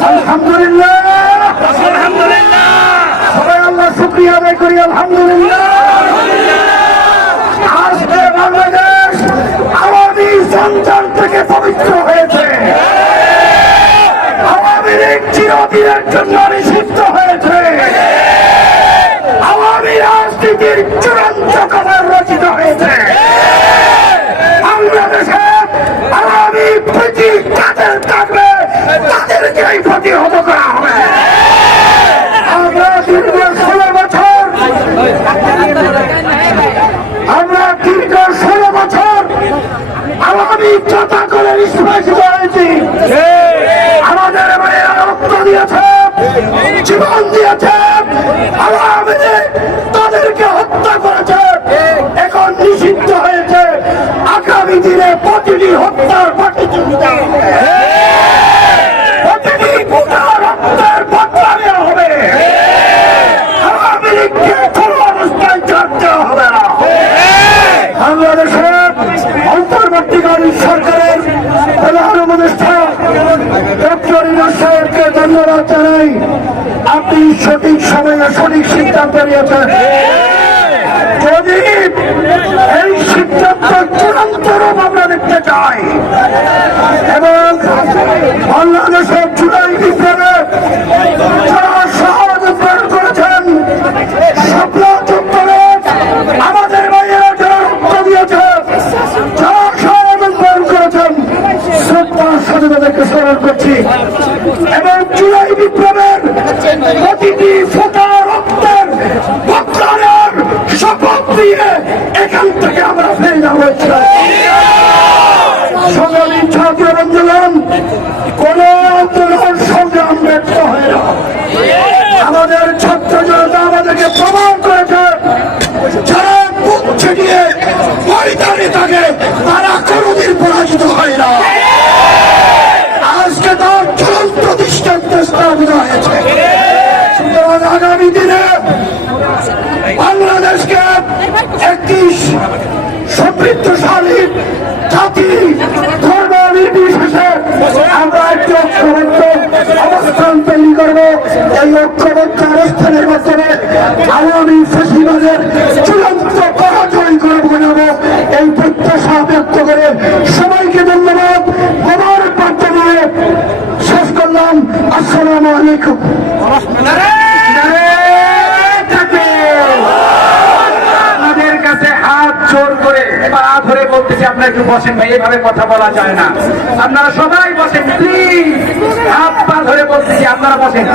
আলহামদুলিল্লাহ। আলহামদুলিল্লাহ। সবাই আল্লাহ শুক্রিয়া আদায় করি আলহামদুলিল্লাহ। আজকে বাংলাদেশ আওয়ামী সন্তান থেকে পবিত্র হয়েছে। আওয়ামী লীগ চিরদিনের জন্য নিষিদ্ধ হয়েছে। আওয়ামী রাজনীতির চূড়ান্ত কবর রচিত হয়েছে। কথা করে আমাদের মেয়েরা রক্ত দিয়েছে জীবন দিয়েছে আওয়ামী লীগ তাদেরকে হত্যা করেছে। এখন নিষিদ্ধ হয়েছে আগামী দিনে প্রতিটি হত্যার প্রতিযোগিতা। হবে প্রতিটি বুকা রক্তের বদলা নেওয়া হবে। আওয়ামী লীগকে কোনো অবস্থায় দেওয়া হবে না। বাংলাদেশের ধন্যবাদ জানাই। আপনি সঠিক সময়ে সঠিক সিদ্ধান্ত নিয়েছেন। যদি এই সিদ্ধান্ত রূপ আমরা দেখতে চাই, এবং বাংলাদেশের জুলাই বিপ্লবে যারা সহজ উদ্ধার করেছেন, স্বপ্ন চত্বরে আমাদের বাইরে যারা রক্ত দিয়েছে করেছেন, শ্রদ্ধার সাথে তাদেরকে স্মরণ করছি এবং জুলাই বিপ্লবের প্রতিটি ফোটা রক্তের বক্রানের শপথ দিয়ে এখান থেকে আমরা ফিরে যাব সংগ্রামী ছাত্র বন্ধুগণ কোন আন্দোলন সংগ্রাম ব্যর্থ হয় না আমাদের ছাত্র জনতা আমাদেরকে প্রমাণ করেছে যারা বুক ছিটিয়ে ময়দানে থাকে তারা কোনোদিন পরাজিত হয় না আজকে তার চূড়ান্ত দৃষ্টান্ত স্থাপিত হয়েছে সুতরাং আগামী দিনে বাংলাদেশকে একটি সমৃদ্ধশালী জাতি ধর্ম নির্বিশেষে আমরা একটি ঐক্যবদ্ধ অবস্থান তৈরি করব। এই ঐক্যবদ্ধ অবস্থানের মাধ্যমে আওয়ামী ফেসিবাদের চূড়ান্ত পরাজয় করে বোঝাব এই প্রত্যাশা ব্যক্ত আসসালামু আলাইকুম। আপনাদের কাছে হাত করে পা ধরে বলতেছি, আপনারা একটু এভাবে কথা বলা যায় না। আপনারা সবাই বসেন প্লিজ হাত পা ধরে বলতেছি, আপনারা বসেন।